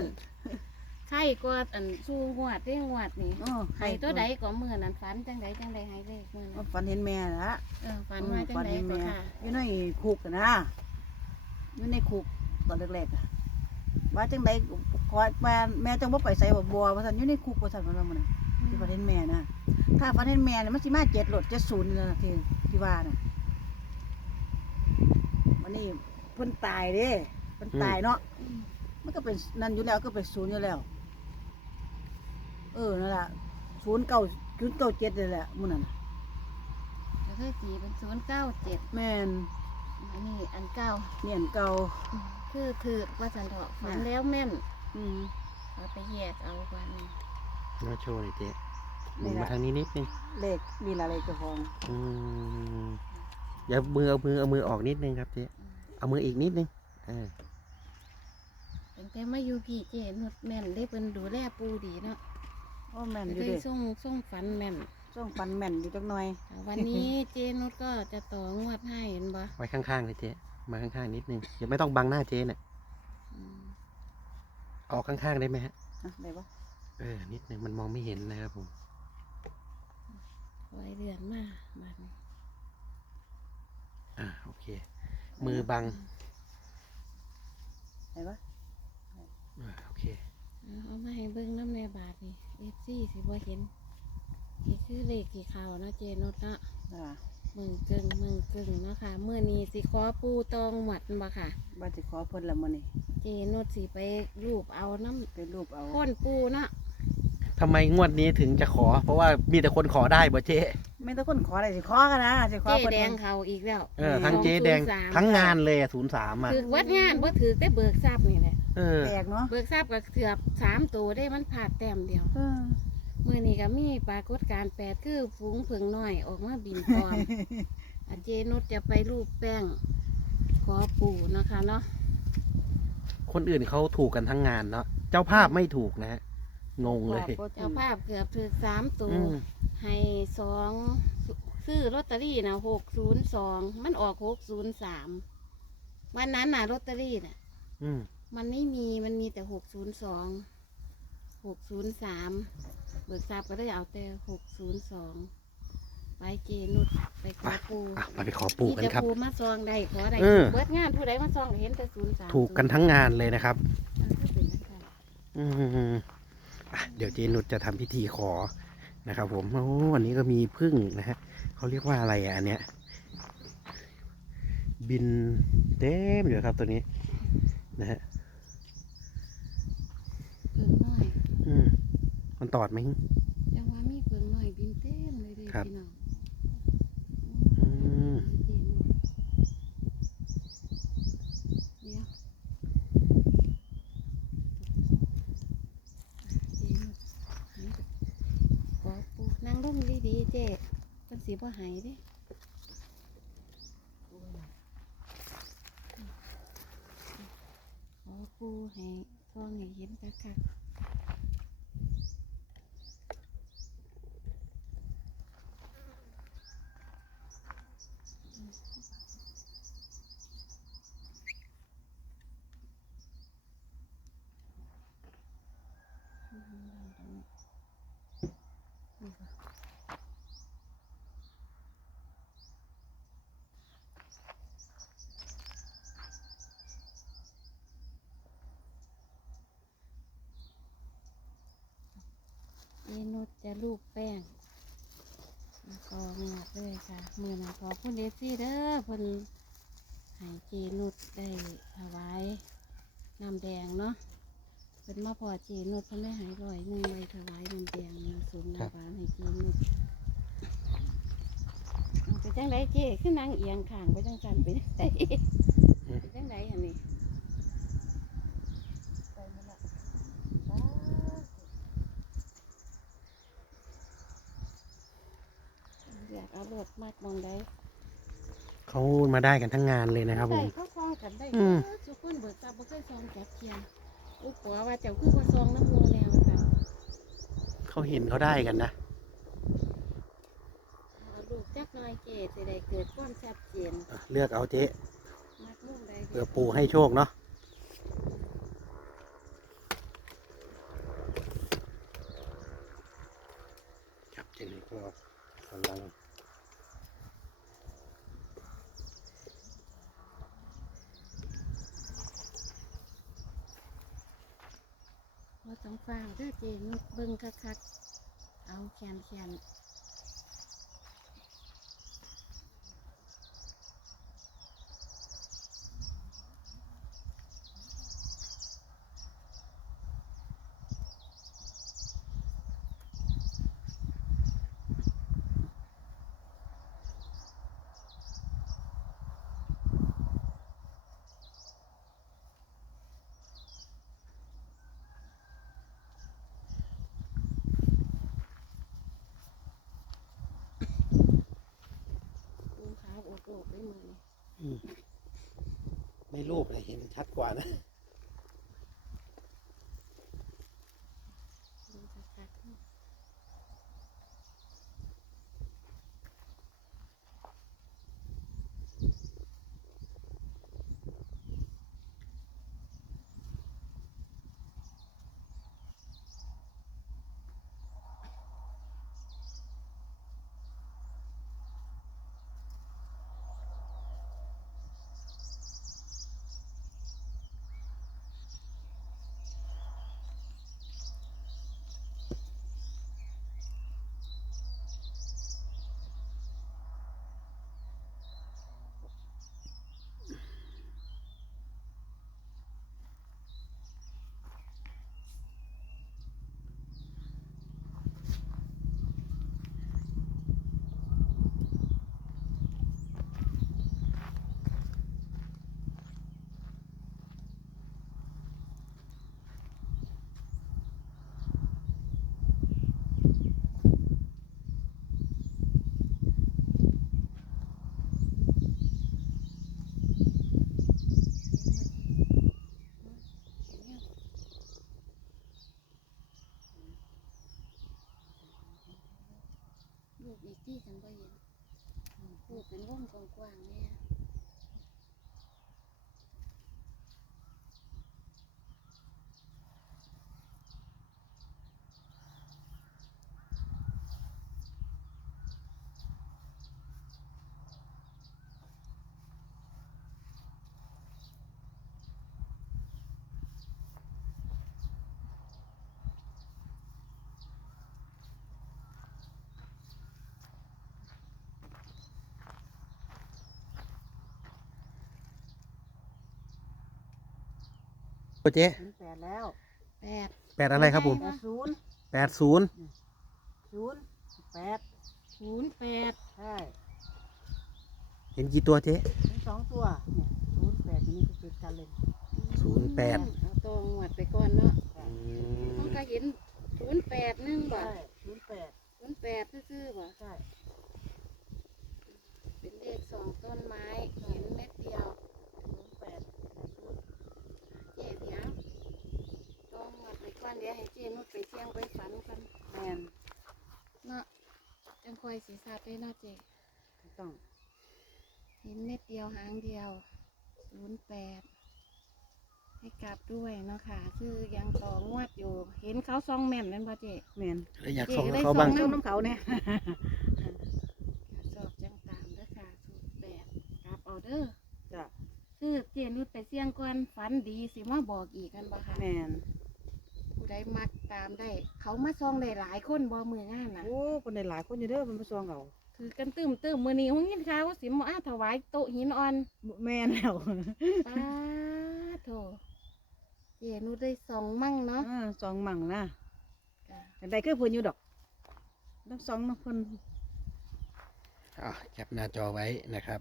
นไข่ก็อันสู้งวดเรียงงวดนี่โอ้ไข่ตัวใดก็มื้อนั้นฝันจังใดจังใดให้เลขมื้อนั้นฝันเห็นแม่ละเออฝันว่าจังฝันใดเห็นก็แม่ค่ะอยู่ในคุกอะนะอยู่ในคุกตอนแรกๆอะว่าจังไดขอแม่แม่จังบ่ไปใส่บ่บัวว่าซั่นอยู่ในคุกว่าซั่นว่ามันน่ะที่ฝันเห็นแม่นะถ้าฝันเห็นแม่เนี่ยมันสิมาเจ็ดรถเจ็ดศูนย์นี่นะที่ที่ว่าน่ะวันนี้เพิ่นตายเด้เพิ่นตายเนาะอื มมันก็เป็นนั่นอยู่แล้วก็เป็นศูนย์อยู่แล้ว เออนั่นแหละศูนย์เก้าศูนย์เก้าเจ็ดเลยแหละมันนั่นน่ะก็คือตีเป็น097แม่นอันนี้อันเก่าเนียนเก่าอืมคือถือว่าสันเถาะฝันน่ะ แล้วแม่นอืม เอาไปแยกเอาวันมาโชว์หน่อยเจ๊หมุนี่นแหมาละ ทางนี้นิดนึงเลขมีอะไรเจ้าของอืมอย่ามือเอามือเอามือออกนิดนึงครับเจ๊เอามืออีกนิดนึงอ่า เป็นแต่มาอยู่พี่เจนุดแม่นได้เป็นดูแลปูดีเนาะโอ้แม่นอยู่ได้เดิส่งส่งฝันแม่น ช่วงปันแม่นอยู่จักหน่อยแต่วันนี้เจนุดก็จะต่องวดให้เห็นบ่ไว้ข้างๆเลยเจ๊มาข้างๆนิดนึงอย่าไม่ต้องบังหน้าเจ๊น่ะอืมออกข้างๆได้ไหมฮะนะได้ปะเออนิดนึงมันมองไม่เห็นนะครับผมไว้เดือนมาบัดนี้อ่าโอเค มือบังได้ปะอ่าโอเค เอาเอามาให้เบิ่งน้ำในบาทนี่เอฟซีสิบ่เห็นนี่คือเลขกี่ข่าวนาะเจนุดเนาะอ่ามึงกึ่งมึงกึ่งเนาะค่ะเมื่อนี้สิขอปูตองหมัดบ่ค่ะ บ้านสิขอเพิ่นละมื้อนี้เจนุดสิไปรูปเอาน้ำเป็นรูปเอาก้นปูเนาะทำไมงวดนี้ถึงจะขอ เพราะว่ามีแต่คนขอได้บ่เจ๊ไม่ต้องคนขออะไรสิขอกันนะสิขอเจเพิ่นแดงเขาอีกแล้ว เออทั้งเจ๊แดง203ทั้งงานเลยศูนย์สามอะ ถือวัดงานว่าถือแต่เบิกทรัพย์นี่แหละ เออแปลกเนาะเบิกทรัพย์ก็เถือบสามตัวได้มันผาดแต้มเดียว เออมื่อนี้ก็มีปรากฏการณ์แปดคือฝูงผึ่งน้อยออกมาบินตอมอันเจนุชจะไปรูปแป้ง ขอปู่เนาะคะเนาะคนอื่นเขาถูกกันทั้งงานเนาะเจ้าภาพไม่ถูกนะฮะงงเลยเจ้าภาพเกือบถือสามตัว อืมให้สองซื้อลอตเตอรี่นะหกศูนย์สองมันออกหกศูนย์สามวันนั้นน่ะลอตเตอรี่น่ะ อืม มันไม่มีมันมีแต่หกศูนย์สองหกศูนย์สามเบิกทราบก็ได้เอาแต่หกศูนย์สองไปเจนุดไปขอปูอะเราไปขอปู่กันครับ มีแต่ปูมาซองได้ขอได้เออ เบิดงานผู้ใดมาซองเห็นแต่ศูนย์สามถูกกันทั้งงานเลยนะครับเป็นจังซั่นอืมอะเดี๋ยวเจนุชจะทำพิธีขอนะครับ ผมโอ้วันนี้ก็มีพึ่งนะฮะเขาเรียกว่าอะไรอะอันเนี้ยบินเต็มอยู่ครับตัวนี้นะฮะ เพิ่งน้อย อืม มันตอดไหม จังว่ามีเพิ่งน้อยบินเต็มเลยเด้อครับ พี่น้องอืมเจนุชเดี๋ยวเจนุชหันไปขอปูนั่งร่มดีๆเจ๊เป็นสีบ่หายเดิขอปูให้ทองให้เห็นคักๆนี่ค่ะเจนุชจะลูกแป้งมาคอหนักเลยค่ะมือหนักขอคุณเดซี่เด้อเพิ่นให้เจนุชได้ถวายน้ำแดงเนาะเป็นมาพอเจนุชเพิ่นได้ใหายร่อยหนึ่งใบถวายน้ำแดงนะสูงน้ำหวานให้เจนุชเอาไปจังไดเจขึ้นนางเอียงข้างไปจังสันไปจังไดาได้กันทั้งงานเลยนะครับผม ได้เขาซองกันได้อืม ทุกคนเบิกทรัพย์บ่เคยซองจับเทียนอุปวาว่าเจ้าคือว่าซองน้ำโมแล้วค่ะเขาเห็นเขาได้กันนะลูกจักน่อยเกศจะได้เกิดความชัดเจนอ่เลือกเอาเจ๊เผื่อปูให้โชคเนาะครับเจนนก็กำลัง เด้อเจนุดเบิ่งคักๆเอาแขนแขน ปูขาว ด้วยมือนี่ไม่รูปเลยเห็นชัดกว่านะ เบิ่งคักๆ ลูกอีกที่ฉันบ่เห็น ลูกเป็นวงกว้างๆเนี่ ยโอ้เจ๊เห็นแปดแล้วแปดแปดอะไรครับผมแปดศูนย์แปดศูนย์ศูนย์แปดศูนย์แปดใช่เห็นกี่ตัวเจ๊ทั้งสองตัวเนี่ยศูนย์แปดนี่คือติดกันเลยศูนย์แปดเอาตัวงวดไปก่อนเนาะ อื มัน ม ก็เห็นศูนย์แปดหนึ่งบ่ ใช่ศูนย์แปด ศูนย์แปดซื่อๆบ่ ใช่ เป็นเลขสองต้นไม้เห็นเม็ดเดียว ศูนย์แปดศูนย์ เจ๊เดียวตัวงวดไปก่อนเดี๋ยวให้เจนุดไปเสี่ยงไปฝันกัน แมน เนาะจัง คอยสีทราบได้เนาะเจถูกต้องเห็นเม็ดเดียวหางเดียวศูนย์แปดให้กลับด้วยเนาะค่ะคือยังต่องวดอยู่ เห็นเขาซองแม่นนั่นป่ะเจ๊แมนแล้วอยากส่งให้เขาบ้างน้ำน้ำเขาเนี่ย สอบจังตามเด้อค่ะศูนย์แปดกลับเอาเด้อจ้ะ คือเจนุดไปเสี่ยงก่อนฝันดีสิมาบอกอีกกันบ่ค่ะ แมน ผู้ใดมักตามได้ เขามาซองได้หลายคนบ่มืองานน่ะ โอ้คนในหลายคนอยู่เด้อมันมาซองเอาคือกันตื้มตื้มมือนี้หงยินข่าวว่าสิมาถวายโต๊ะหินอ่อนแมนแล้วป้าโถเจนุดได้สองมั่งเนาะอ่าซองมั่งนะจ้ะแต่ได้คือเพิ่นอยู่ดอกน้ำซองน้ำเพิ่นอะแคปหน้าจอไว้นะครับ